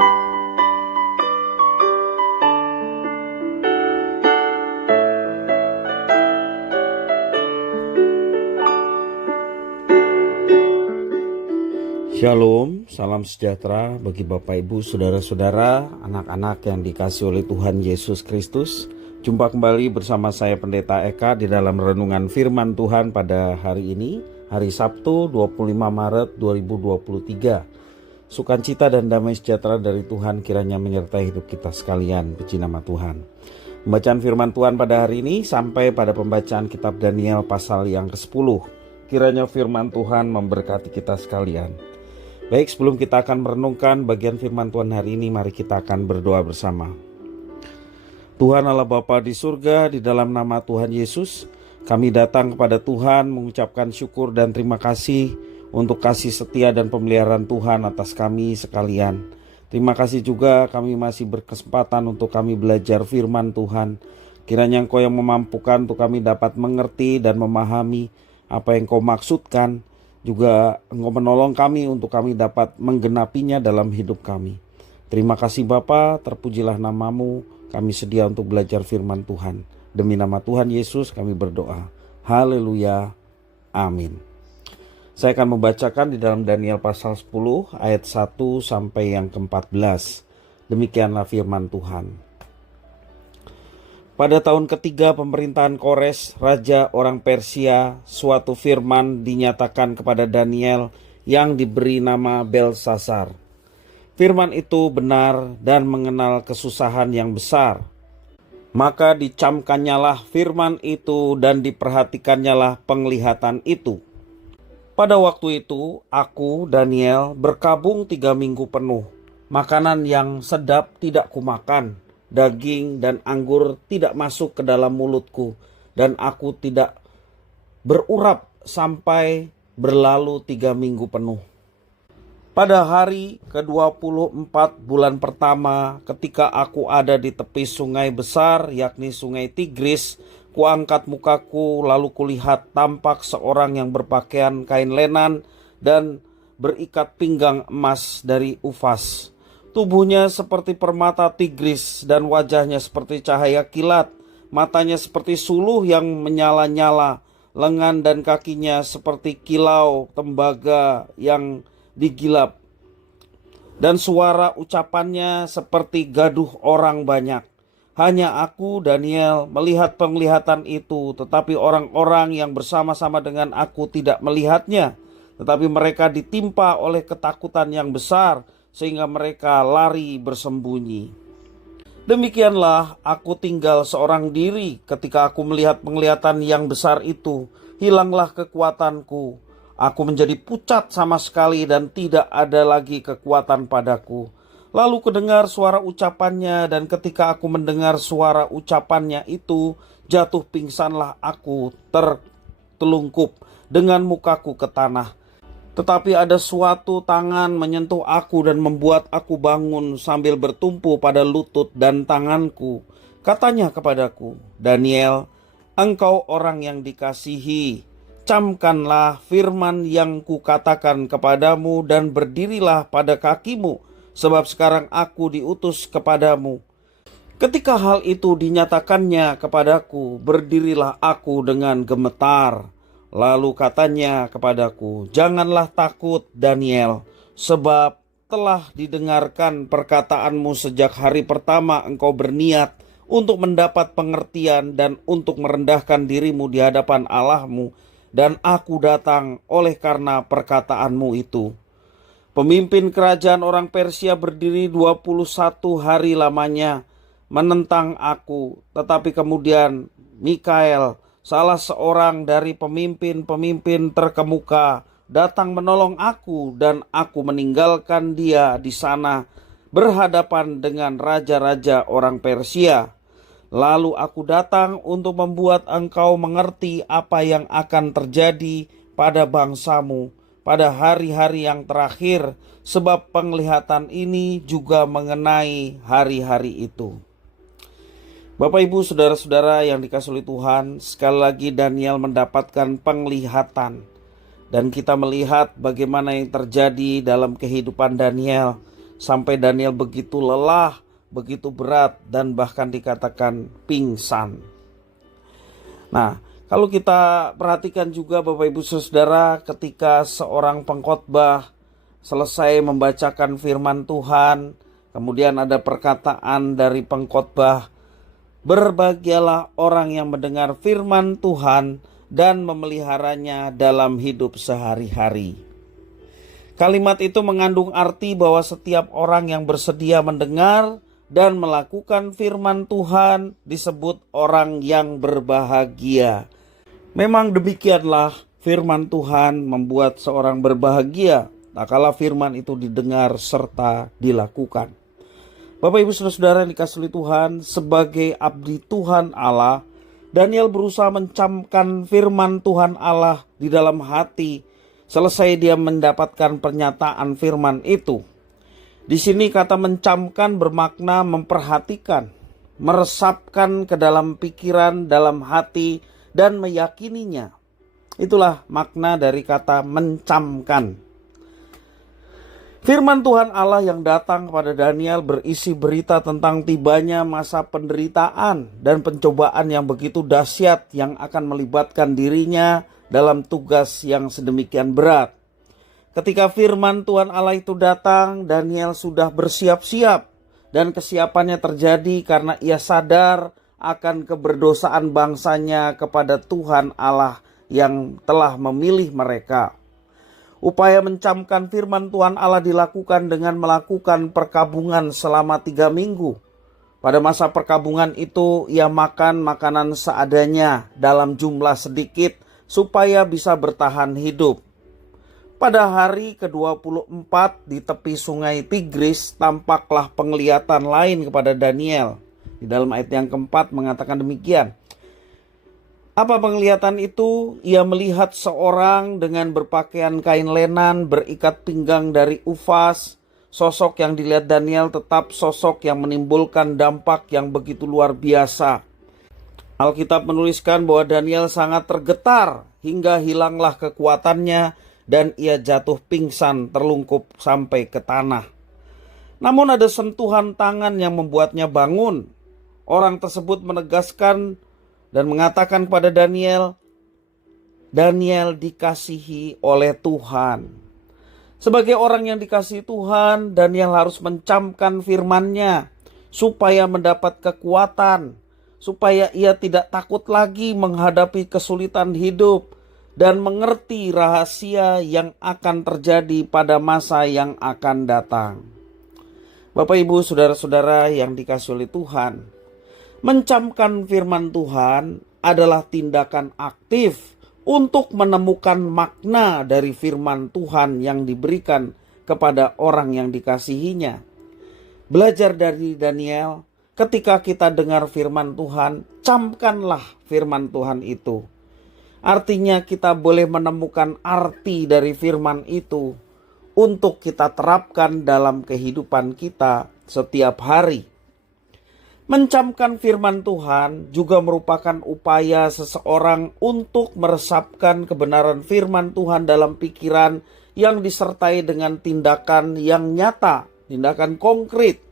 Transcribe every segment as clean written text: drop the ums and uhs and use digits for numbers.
Shalom, salam sejahtera bagi Bapak Ibu, Saudara-saudara, anak-anak yang dikasihi oleh Tuhan Yesus Kristus. Jumpa kembali bersama saya Pendeta Eka di dalam renungan firman Tuhan pada hari ini, hari Sabtu 25 Maret 2023. Sukacita dan damai sejahtera dari Tuhan kiranya menyertai hidup kita sekalian, puji nama Tuhan. Pembacaan firman Tuhan pada hari ini sampai pada pembacaan kitab Daniel pasal yang ke-10. Kiranya firman Tuhan memberkati kita sekalian. Baik, sebelum kita akan merenungkan bagian firman Tuhan hari ini, mari kita akan berdoa bersama. Tuhan Allah Bapa di surga, di dalam nama Tuhan Yesus, kami datang kepada Tuhan mengucapkan syukur dan terima kasih untuk kasih setia dan pemeliharaan Tuhan atas kami sekalian. Terima kasih juga kami masih berkesempatan untuk kami belajar firman Tuhan. Kiranya Engkau yang memampukan untuk kami dapat mengerti dan memahami apa yang Engkau maksudkan. Juga Engkau menolong kami untuk kami dapat menggenapinya dalam hidup kami. Terima kasih Bapa, terpujilah namamu. Kami sedia untuk belajar firman Tuhan. Demi nama Tuhan Yesus kami berdoa. Haleluya. Amin. Saya akan membacakan di dalam Daniel pasal 10 ayat 1 sampai yang ke-14. Demikianlah firman Tuhan. Pada tahun ketiga pemerintahan Kores, raja orang Persia, suatu firman dinyatakan kepada Daniel yang diberi nama Belsasar. Firman itu benar dan mengenal kesusahan yang besar. Maka dicamkannyalah firman itu dan diperhatikannyalah penglihatan itu. Pada waktu itu, aku, Daniel, berkabung 3 minggu penuh. Makanan yang sedap tidak kumakan. Daging dan anggur tidak masuk ke dalam mulutku, dan aku tidak berurap sampai berlalu 3 minggu penuh. Pada hari ke-24 bulan pertama, ketika aku ada di tepi sungai besar, yakni sungai Tigris, kuangkat mukaku, lalu kulihat tampak seorang yang berpakaian kain lenan dan berikat pinggang emas dari Ufas. Tubuhnya seperti permata Tigris dan wajahnya seperti cahaya kilat. Matanya seperti suluh yang menyala-nyala. Lengan dan kakinya seperti kilau tembaga yang digilap. Dan suara ucapannya seperti gaduh orang banyak. Hanya aku, Daniel, melihat penglihatan itu, tetapi orang-orang yang bersama-sama dengan aku tidak melihatnya. Tetapi mereka ditimpa oleh ketakutan yang besar, sehingga mereka lari bersembunyi. Demikianlah aku tinggal seorang diri ketika aku melihat penglihatan yang besar itu. Hilanglah kekuatanku. Aku menjadi pucat sama sekali dan tidak ada lagi kekuatan padaku. Lalu kudengar suara ucapannya, dan ketika aku mendengar suara ucapannya itu, jatuh pingsanlah aku tertelungkup dengan mukaku ke tanah. Tetapi ada suatu tangan menyentuh aku dan membuat aku bangun sambil bertumpu pada lutut dan tanganku. Katanya kepadaku, Daniel, engkau orang yang dikasihi. Camkanlah firman yang kukatakan kepadamu dan berdirilah pada kakimu, sebab sekarang aku diutus kepadamu. Ketika hal itu dinyatakannya kepadaku, berdirilah aku dengan gemetar. Lalu katanya kepadaku, janganlah takut Daniel, sebab telah didengarkan perkataanmu sejak hari pertama engkau berniat untuk mendapat pengertian dan untuk merendahkan dirimu di hadapan Allahmu, dan aku datang oleh karena perkataanmu itu. Pemimpin kerajaan orang Persia berdiri 21 hari lamanya menentang aku, tetapi kemudian Mikael, salah seorang dari pemimpin-pemimpin terkemuka, datang menolong aku dan aku meninggalkan dia di sana berhadapan dengan raja-raja orang Persia. Lalu aku datang untuk membuat engkau mengerti apa yang akan terjadi pada bangsamu pada hari-hari yang terakhir, sebab penglihatan ini juga mengenai hari-hari itu. Bapak Ibu saudara-saudara yang dikasihi oleh Tuhan, sekali lagi Daniel mendapatkan penglihatan. Dan kita melihat bagaimana yang terjadi dalam kehidupan Daniel. sampai Daniel begitu lelah, begitu berat, dan bahkan dikatakan pingsan. Nah, kalau kita perhatikan juga Bapak Ibu Saudara, ketika seorang pengkhotbah selesai membacakan firman Tuhan, kemudian ada perkataan dari pengkhotbah, "Berbahagialah orang yang mendengar firman Tuhan dan memeliharanya dalam hidup sehari-hari." Kalimat itu mengandung arti bahwa setiap orang yang bersedia mendengar dan melakukan firman Tuhan disebut orang yang berbahagia. Memang demikianlah, firman Tuhan membuat seorang berbahagia tak kala firman itu didengar serta dilakukan. Bapak Ibu Saudara yang dikasihi Tuhan, sebagai abdi Tuhan Allah, Daniel berusaha mencamkan firman Tuhan Allah di dalam hati. Selesai dia mendapatkan pernyataan firman itu. Di sini kata mencamkan bermakna memperhatikan, meresapkan ke dalam pikiran, dalam hati, dan meyakininya. Itulah makna dari kata mencamkan. Firman Tuhan Allah yang datang kepada Daniel berisi berita tentang tibanya masa penderitaan dan pencobaan yang begitu dahsyat yang akan melibatkan dirinya dalam tugas yang sedemikian berat. Ketika firman Tuhan Allah itu datang, Daniel sudah bersiap-siap, dan kesiapannya terjadi karena ia sadar akan keberdosaan bangsanya kepada Tuhan Allah yang telah memilih mereka. Upaya mencamkan firman Tuhan Allah dilakukan dengan melakukan perkabungan selama 3 minggu. Pada masa perkabungan itu ia makan makanan seadanya dalam jumlah sedikit supaya bisa bertahan hidup. Pada hari ke-24 di tepi sungai Tigris tampaklah penglihatan lain kepada Daniel. Di dalam ayat yang keempat mengatakan demikian. Apa penglihatan itu? Ia melihat seorang dengan berpakaian kain lenan berikat pinggang dari Ufas. Sosok yang dilihat Daniel tetap sosok yang menimbulkan dampak yang begitu luar biasa. Alkitab menuliskan bahwa Daniel sangat tergetar hingga hilanglah kekuatannya dan ia jatuh pingsan terlungkup sampai ke tanah. Namun ada sentuhan tangan yang membuatnya bangun. Orang tersebut menegaskan dan mengatakan kepada Daniel, Daniel dikasihi oleh Tuhan. Sebagai orang yang dikasihi Tuhan, Daniel harus mencamkan firman-Nya supaya mendapat kekuatan, supaya ia tidak takut lagi menghadapi kesulitan hidup dan mengerti rahasia yang akan terjadi pada masa yang akan datang. Bapak Ibu Saudara-saudara yang dikasihi oleh Tuhan, mencamkan firman Tuhan adalah tindakan aktif untuk menemukan makna dari firman Tuhan yang diberikan kepada orang yang dikasihinya. Belajar dari Daniel, ketika kita dengar firman Tuhan, camkanlah firman Tuhan itu. Artinya kita boleh menemukan arti dari firman itu untuk kita terapkan dalam kehidupan kita setiap hari. Mencamkan firman Tuhan juga merupakan upaya seseorang untuk meresapkan kebenaran firman Tuhan dalam pikiran yang disertai dengan tindakan yang nyata, tindakan konkret.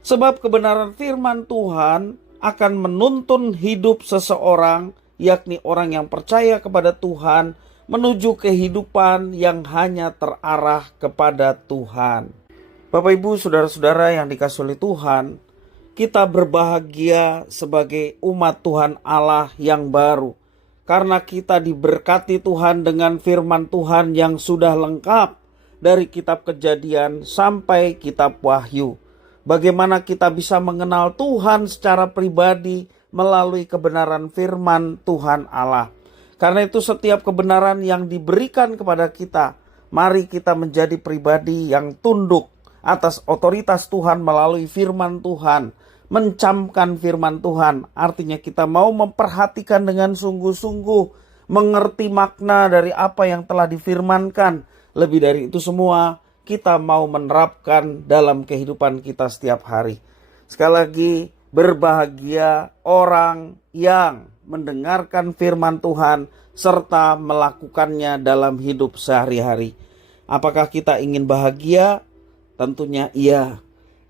Sebab kebenaran firman Tuhan akan menuntun hidup seseorang, yakni orang yang percaya kepada Tuhan, menuju kehidupan yang hanya terarah kepada Tuhan. Bapak Ibu Saudara-saudara yang dikasihi oleh Tuhan, kita berbahagia sebagai umat Tuhan Allah yang baru, karena kita diberkati Tuhan dengan firman Tuhan yang sudah lengkap dari kitab Kejadian sampai kitab Wahyu. Bagaimana kita bisa mengenal Tuhan secara pribadi melalui kebenaran firman Tuhan Allah. Karena itu setiap kebenaran yang diberikan kepada kita, mari kita menjadi pribadi yang tunduk atas otoritas Tuhan melalui firman Tuhan. Mencamkan firman Tuhan artinya kita mau memperhatikan dengan sungguh-sungguh, mengerti makna dari apa yang telah difirmankan. Lebih dari itu semua, kita mau menerapkan dalam kehidupan kita setiap hari. Sekali lagi, berbahagia orang yang mendengarkan firman Tuhan serta melakukannya dalam hidup sehari-hari. Apakah kita ingin bahagia? Tentunya iya,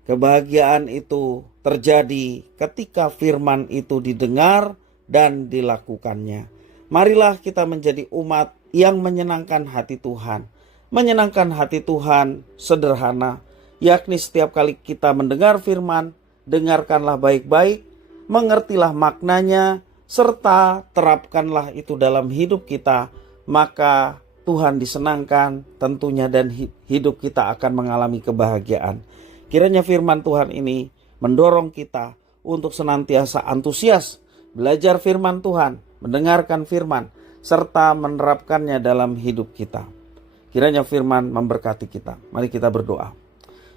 kebahagiaan itu terjadi ketika firman itu didengar dan dilakukannya. Marilah kita menjadi umat yang menyenangkan hati Tuhan. Menyenangkan hati Tuhan sederhana, yakni setiap kali kita mendengar firman, dengarkanlah baik-baik, mengertilah maknanya, serta terapkanlah itu dalam hidup kita, maka Tuhan disenangkan tentunya dan hidup kita akan mengalami kebahagiaan. Kiranya firman Tuhan ini mendorong kita untuk senantiasa antusias belajar firman Tuhan, mendengarkan firman, serta menerapkannya dalam hidup kita. Kiranya firman memberkati kita. Mari kita berdoa.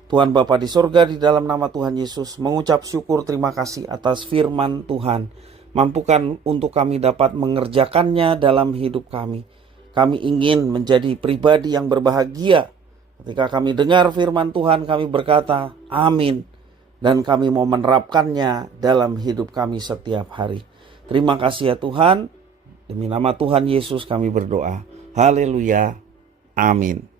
Tuhan Bapa di sorga, di dalam nama Tuhan Yesus, mengucap syukur terima kasih atas firman Tuhan. Mampukan untuk kami dapat mengerjakannya dalam hidup kami. Kami ingin menjadi pribadi yang berbahagia. Ketika kami dengar firman Tuhan, kami berkata, amin. Dan kami mau menerapkannya dalam hidup kami setiap hari. Terima kasih ya Tuhan. Demi nama Tuhan Yesus kami berdoa. Haleluya. Amin.